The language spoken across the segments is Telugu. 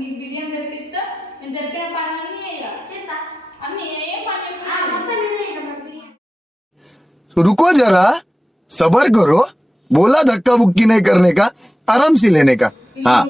నీకు బిర్యానీ తెప్పిస్తా నేను చెప్పిన పనులన్నీ చేస్తా అన్ని ఏ పని रुको जरा सबर करो बोला धक्का बुक्की नहीं करने का आराम से लेने का हाँ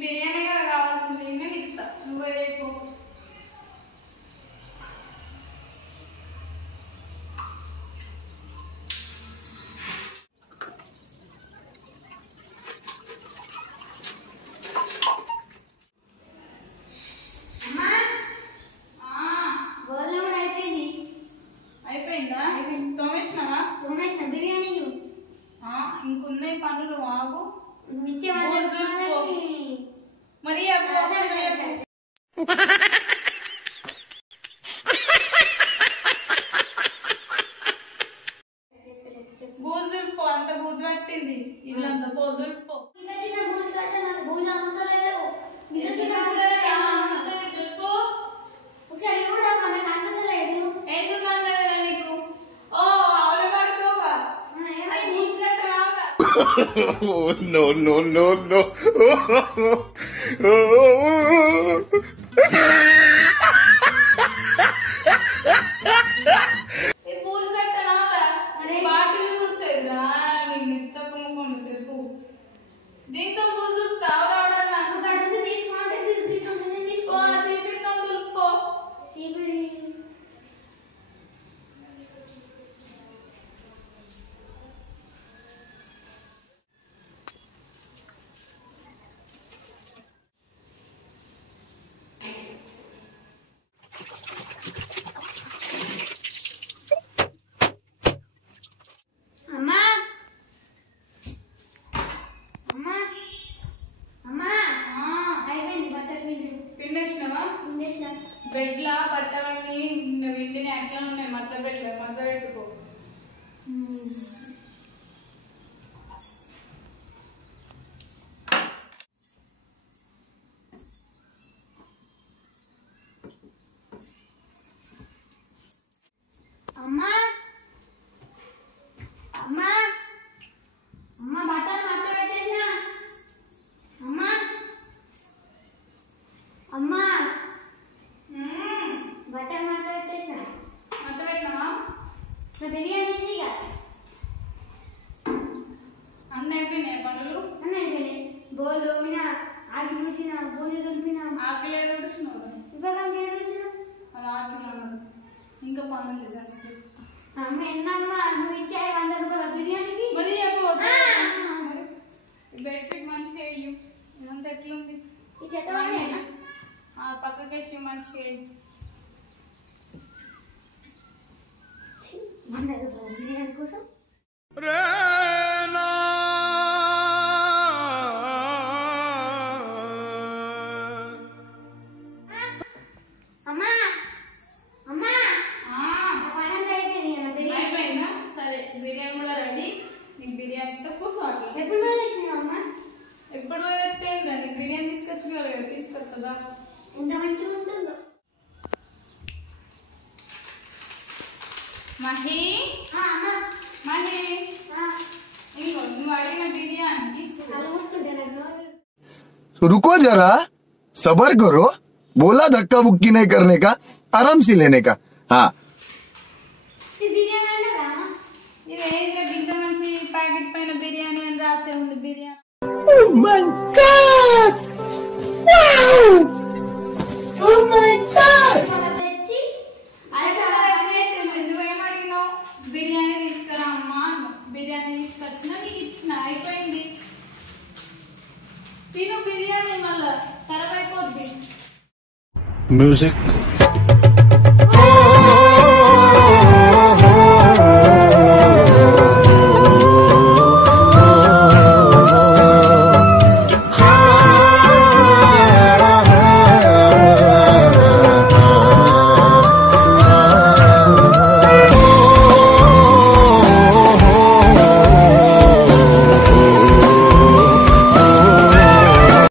బిర్యానీ కావాల్సింది నేను ఇస్తా నువ్వే అయిపోయిందా తోమేసినావా బిర్యానీ ఇంకున్నాయి పనులు ఆగు మరి బూజు దులుపో అంత బూజు పట్టింది ఇల్లంతా పో దులుపో no no no no బెడ్లా బట్టలన్నీ విండిని అట్లా ఉన్నాయి మట్ల బెడ్ల మట్ల పెట్టుకో అమ్మా అమ్మా అమ్మా బట్టలు మట్ల పెట్టేసిన అమ్మా అమ్మా బట్టలు మట్ల పెట్టేసిన మట్ల పెట్టినావా బిర్యానీ అన్నీ అయిపోయినాయి పనులు అన్నీ అయిపోయినాయి బోల్ దోమినా ఆకి చూసిన బోలు దులిపినా ఆకలి ఏడుస్తున్నావు ఇప్పుడు ఏడుసిన అది ఆకలి అన్నది ఇంకా పనులు అమ్మ ఎన్నమ్మా నువ్వు ఇచ్చాయి 100 రూపాయల బిర్యానీకి మరి బెడ్షీట్ మంచిగా వేయు ఇదంతా ఎట్లుంది ఈ చెత్త పక్కకేసి మంచిగా 100 రూపాయల బిర్యానీ కోసం అమ్మా అమ్మా అయిపోయిందా సరే బిర్యానీ కూడా రెడీ నీకు బిర్యానీతో కూర్చోవాలి ఎప్పుడు తెచ్చినావమ్మా ఎప్పుడు వదిలేస్తేంద్రా నీకు బిర్యానీ తీసుకొచ్చుకోవాలి తీసుకొస్తుందా ఎంత మంచిగా ఉంటుందో మహి మహి ఇంకో నువ్వు అడిగిన బిర్యానీ తీసుకో रुको जरा सबर करो बोला धक्का बुक्की नहीं करने का आराम से लेने का हाँ ఇంత మంచి ప్యాకెట్ పైన బిర్యానీ అని రాసే ఉంది బిర్యానీ నువ్వేమడిగినావు బిర్యానీ తీసుకురా అమ్మా బిర్యానీ తీసుకొచ్చిన నీకు ఇచ్చిన అయిపోయింది తిను బిర్యానీ మళ్ళా ఖరాబ్ అయిపోద్ది म्यूजिक